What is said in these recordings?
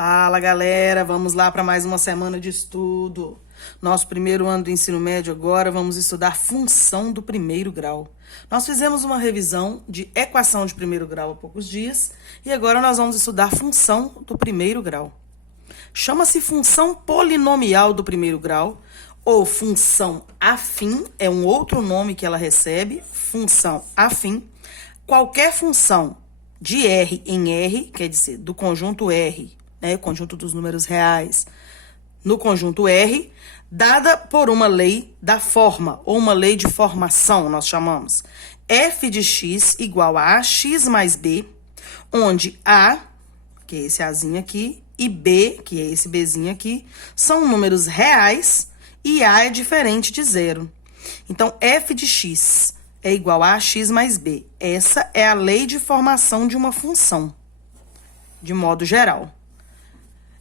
Fala, galera, vamos lá para mais uma semana de estudo. Nosso primeiro ano do ensino médio agora, vamos estudar função do primeiro grau. Nós fizemos uma revisão de equação de primeiro grau há poucos dias e agora nós vamos estudar função do primeiro grau. Chama-se função polinomial do primeiro grau ou função afim, é um outro nome que ela recebe, função afim. Qualquer função de R em R, quer dizer, do conjunto R, né, o conjunto dos números reais, no conjunto R, dada por uma lei da forma, ou uma lei de formação, nós chamamos. F de x igual a ax mais b, onde A, que é esse Azinho aqui, e B, que é esse Bzinho aqui, são números reais e A é diferente de zero. Então, F de x é igual a ax mais b. Essa é a lei de formação de uma função, de modo geral.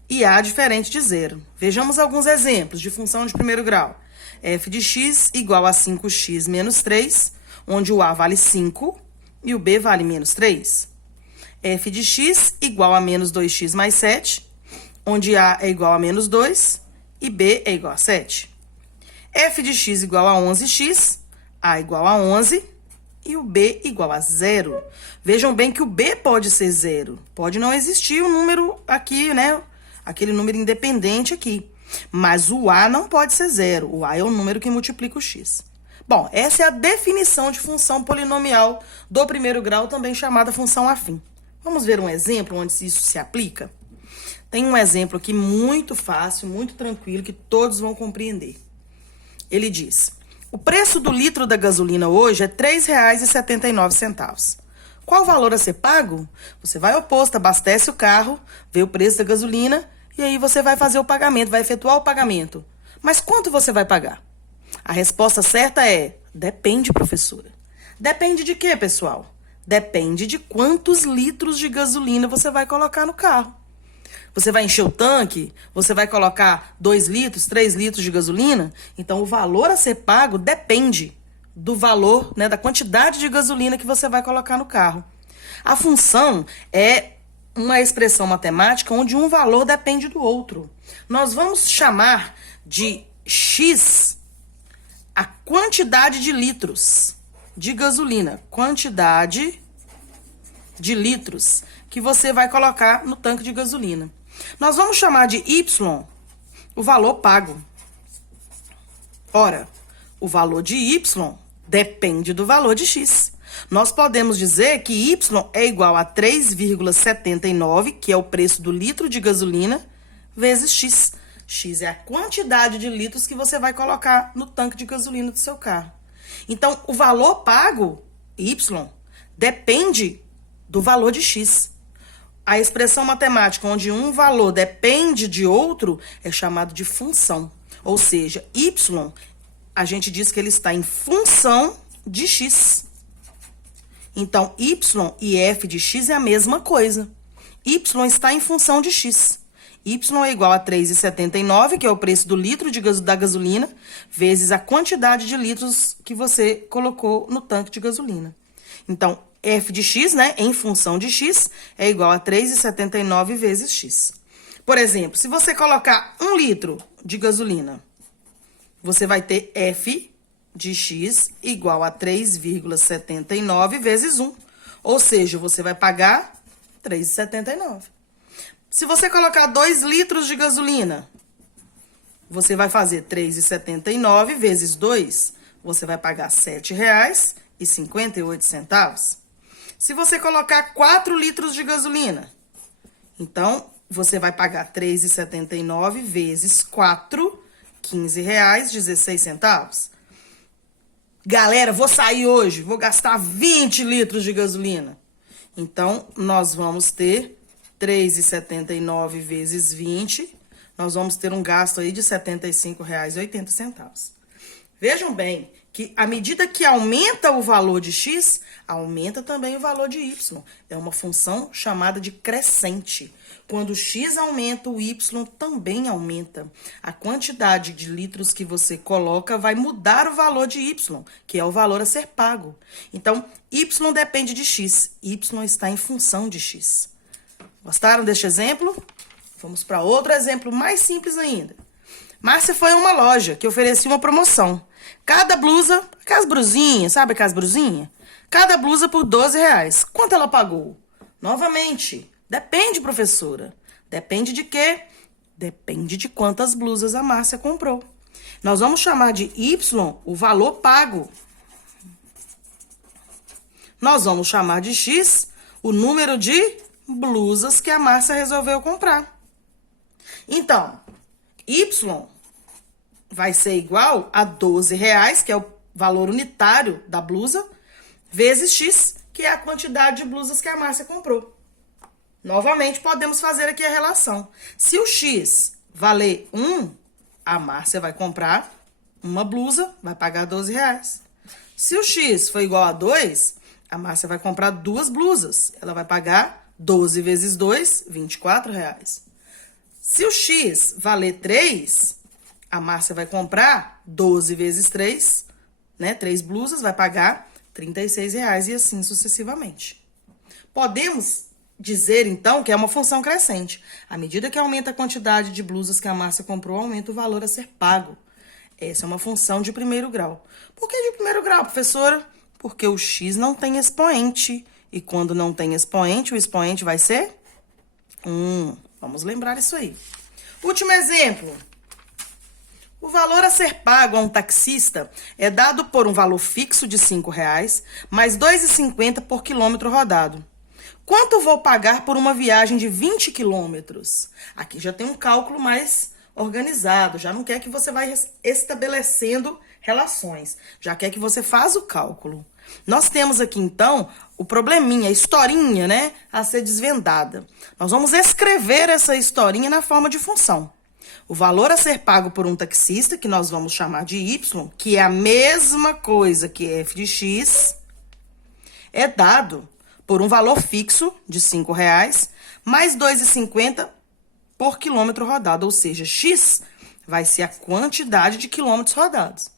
E A diferente de zero. Vejamos alguns exemplos de função de primeiro grau. F de x igual a 5x menos 3, onde o A vale 5 e o B vale menos 3. F de x igual a menos 2x mais 7, onde A é igual a menos 2 e B é igual a 7. F de x igual a 11x, A igual a 11 e o B igual a 0. Vejam bem que o B pode ser 0. Pode não existir o número aqui, né? Aquele número independente aqui. Mas o A não pode ser 0. O A é o número que multiplica o x. Bom, essa é a definição de função polinomial do primeiro grau, também chamada função afim. Vamos ver um exemplo onde isso se aplica? Tem um exemplo aqui muito fácil, muito tranquilo, que todos vão compreender. Ele diz: o preço do litro da gasolina hoje é R$ 3,79. Qual o valor a ser pago? Você vai ao posto, abastece o carro, vê o preço da gasolina e aí você vai fazer o pagamento, vai efetuar o pagamento. Mas quanto você vai pagar? A resposta certa é: depende, professora. Depende de quê, pessoal? Depende de quantos litros de gasolina você vai colocar no carro. Você vai encher o tanque? Você vai colocar 2 litros, 3 litros de gasolina? Então, o valor a ser pago depende do valor, né, da quantidade de gasolina que você vai colocar no carro. A função é uma expressão matemática onde um valor depende do outro. Nós vamos chamar de x a quantidade de litros de gasolina. Quantidade de litros que você vai colocar no tanque de gasolina. Nós vamos chamar de y o valor pago. Ora, o valor de y depende do valor de x. Nós podemos dizer que y é igual a 3,79, que é o preço do litro de gasolina, vezes x. X é a quantidade de litros que você vai colocar no tanque de gasolina do seu carro. Então, o valor pago, y, depende do valor de x. A expressão matemática onde um valor depende de outro é chamado de função. Ou seja, y, a gente diz que ele está em função de x. Então, y e f de x é a mesma coisa. Y está em função de x. Y é igual a 3,79, que é o preço do litro da gasolina, vezes a quantidade de litros que você colocou no tanque de gasolina. Então, f de x, né, em função de x, é igual a 3,79 vezes x. Por exemplo, se você colocar 1 litro de gasolina, você vai ter f de x igual a 3,79 vezes 1. Ou seja, você vai pagar 3,79. Se você colocar 2 litros de gasolina, você vai fazer 3,79 vezes 2, você vai pagar R$ 7,58. Se você colocar 4 litros de gasolina, então, você vai pagar 3,79 vezes 4, R$ 15,16. Galera, vou sair hoje, vou gastar 20 litros de gasolina. Então, nós vamos ter 3,79 vezes 20, nós vamos ter um gasto aí de R$ 75,80. Vejam bem que à medida que aumenta o valor de x, aumenta também o valor de y. É uma função chamada de crescente. Quando o x aumenta, o y também aumenta. A quantidade de litros que você coloca vai mudar o valor de y, que é o valor a ser pago. Então, y depende de x. Y está em função de x. Gostaram deste exemplo? Vamos para outro exemplo mais simples ainda. Márcia foi a uma loja que oferecia uma promoção. Cada blusa, aquelas brusinhas, sabe aquelas brusinhas? Cada blusa por R$12. Quanto ela pagou? Novamente, depende, professora. Depende de quê? Depende de quantas blusas a Márcia comprou. Nós vamos chamar de Y o valor pago. Nós vamos chamar de X o número de blusas que a Márcia resolveu comprar. Então, Y vai ser igual a R$12, que é o valor unitário da blusa, vezes X, que é a quantidade de blusas que a Márcia comprou. Novamente, podemos fazer aqui a relação. Se o X valer 1, a Márcia vai comprar uma blusa, vai pagar R$12. Se o X for igual a 2, a Márcia vai comprar 2 blusas. Ela vai pagar 12 vezes 2, R$24. Se o X valer 3, a Márcia vai comprar 12 vezes 3, né? 3 blusas, vai pagar R$36 e assim sucessivamente. Podemos dizer, então, que é uma função crescente. À medida que aumenta a quantidade de blusas que a Márcia comprou, aumenta o valor a ser pago. Essa é uma função de primeiro grau. Por que de primeiro grau, professora? Porque o X não tem expoente. E quando não tem expoente, o expoente vai ser 1. Vamos lembrar isso aí. Último exemplo. O valor a ser pago a um taxista é dado por um valor fixo de R$5, mais R$2,50 por quilômetro rodado. Quanto vou pagar por uma viagem de 20 quilômetros? Aqui já tem um cálculo mais organizado, já não quer que você vai estabelecendo relações, já quer que você faça o cálculo. Nós temos aqui, então, o probleminha, a historinha, né, a ser desvendada. Nós vamos escrever essa historinha na forma de função. O valor a ser pago por um taxista, que nós vamos chamar de Y, que é a mesma coisa que f de x, é dado por um valor fixo de R$5, mais R$2,50 por quilômetro rodado, ou seja, x vai ser a quantidade de quilômetros rodados.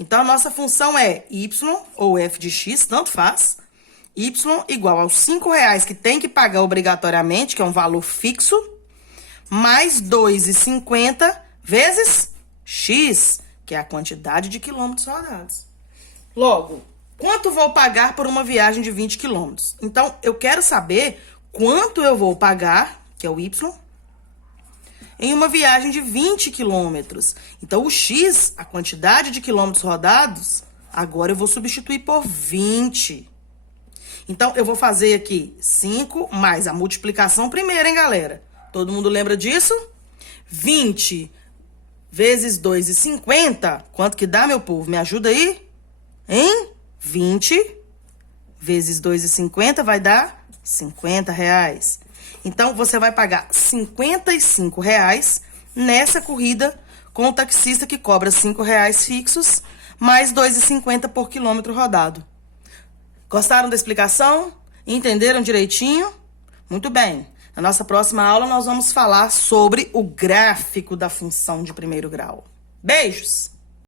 Então, a nossa função é y ou f de x, tanto faz, y igual aos R$5 que tem que pagar obrigatoriamente, que é um valor fixo, mais R$2,50 vezes x, que é a quantidade de quilômetros rodados. Logo, quanto vou pagar por uma viagem de 20 quilômetros? Então, eu quero saber quanto eu vou pagar, que é o y, em uma viagem de 20 quilômetros. Então, o x, a quantidade de quilômetros rodados, agora eu vou substituir por 20. Então, eu vou fazer aqui 5 mais a multiplicação primeiro, hein, galera? Todo mundo lembra disso? 20 vezes 2,50, quanto que dá, meu povo? Me ajuda aí? Hein? 20 vezes 2,50 vai dar R$50. Então, você vai pagar R$55 nessa corrida com o taxista que cobra R$5 fixos, mais R$2,50 por quilômetro rodado. Gostaram da explicação? Entenderam direitinho? Muito bem. Na nossa próxima aula, nós vamos falar sobre o gráfico da função de primeiro grau. Beijos!